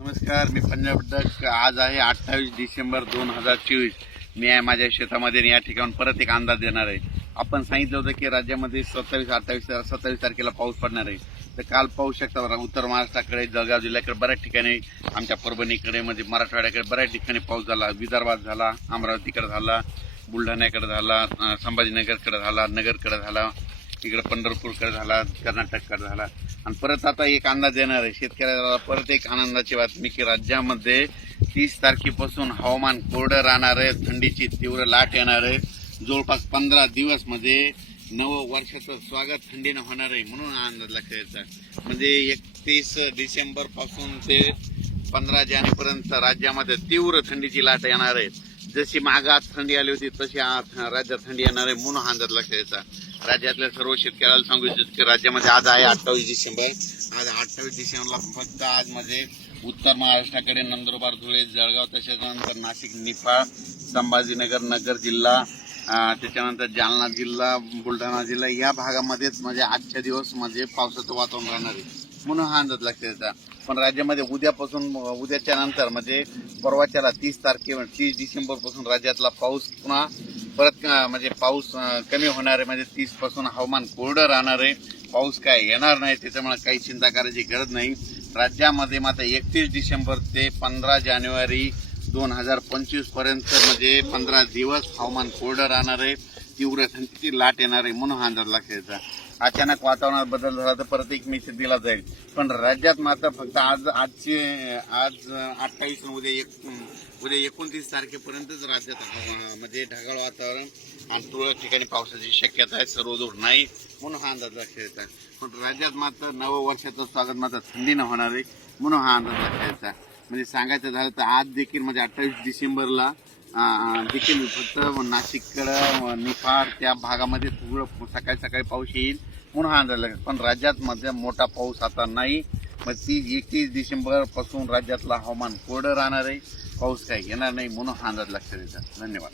नमस्कार, मी पंजाब डक. आज आहे 28 डिसेंबर 2024. मी आहे माझ्या शेतामध्ये आणि या ठिकाणी परत एक अंदाज देणार आहे. आपण सांगितलं होतं की राज्यामध्ये 27, 28, 27 तारखेला पाऊस पडणार आहे. तर काल पाहू शकता उत्तर महाराष्ट्राकडे, जळगाव जिल्ह्याकडे बऱ्याच ठिकाणी, आमच्या परभणीकडे म्हणजे मराठवाड्याकडे बऱ्याच ठिकाणी पाऊस झाला. विदर्भात झाला, अमरावतीकडे झाला, बुलढाण्याकडे झाला, संभाजीनगरकडे झाला, नगरकडे झाला, इकडे पंढरपूरकडे झाला, कर्नाटककडे झाला. आणि परत आता एक अंदाज येणार आहे शेतकऱ्याला. परत एक आनंदाची बातमी की राज्यामध्ये 30 तारखेपासून हवामान कोरडं राहणार आहे. थंडीची तीव्र लाट येणार आहे. जवळपास 15 दिवस म्हणजे नवं वर्षाचं स्वागत थंडीनं होणार आहे, म्हणून हा अंदाज लक्षात यायचा. म्हणजे 31 डिसेंबर पासून ते 15 जानेवारीपर्यंत राज्यामध्ये तीव्र थंडीची लाट येणार आहे. जशी मागात थंडी आली होती तशी राज्यात थंडी येणार आहे, म्हणून हा अंदाज लक्षात यायचा. राज्यातल्या सर्व शेतकऱ्याला सांगू इच्छितो की राज्यामध्ये आज आहे 28 डिसेंबर. आज 28 डिसेंबरला फक्त आज म्हणजे उत्तर महाराष्ट्राकडे नंदुरबार, धुळे, जळगाव, त्याच्यानंतर नाशिक, निफाड, संभाजीनगर, नगर जिल्हा, त्याच्यानंतर जालना जिल्हा, बुलढाणा जिल्हा या भागामध्येच म्हणजे आजच्या दिवस म्हणजे पावसाचं वातावरण राहणार आहे, म्हणून हा अंदाज लक्षात यायचा. पण राज्यामध्ये उद्याच्या नंतर म्हणजे परवाच्याला 30 डिसेंबर पासून राज्यातला पाऊस पुन्हा परत म्हणजे पाऊस कमी होणार आहे. म्हणजे 30 पासून हवामान कोरडं राहणार आहे. पाऊस काय येणार नाही, त्याच्यामुळे काही चिंता करायची गरज नाही. राज्यामध्ये मात्र 31 डिसेंबर ते 15 जानेवारी 2025 पर्यंत म्हणजे 15 दिवस हवामान कोरडं राहणार आहे. तीव्र थंडीची लाट येणार आहे, म्हणून हा अंदाज लक्षात यायचा. अचानक वातावरणात बदल झाला तर परत एक मेसेज दिला जाईल. पण राज्यात मात्र फक्त आज 28 उद्या 29 तारखेपर्यंतच राज्यात म्हणजे ढगाळ वातावरण आणि तुरळक ठिकाणी पावसाची शक्यता आहे, सर्वदूर नाही, म्हणून हा अंदाज लक्षात येतात. पण राज्यात मात्र नवं वर्षाचं स्वागत मात्र थंडीनं होणार आहे, म्हणून हा अंदाज लक्षात येतात. म्हणजे सांगायचं झालं तर आज देखील म्हणजे 28 डिसेंबरला देखील फक्त नाशिककडं, निफाड त्या भागामध्ये थोडं सकाळी पाऊस येईल, म्हणून हा अंदाज लागेल. पण राज्यात मध्ये मोठा पाऊस आता नाही. मग 31 डिसेंबर पासून राज्यातला हवामान कोरडं राहणार आहे, पाऊस काही येणार नाही, म्हणून हा अंदाज लक्षात येतात. धन्यवाद.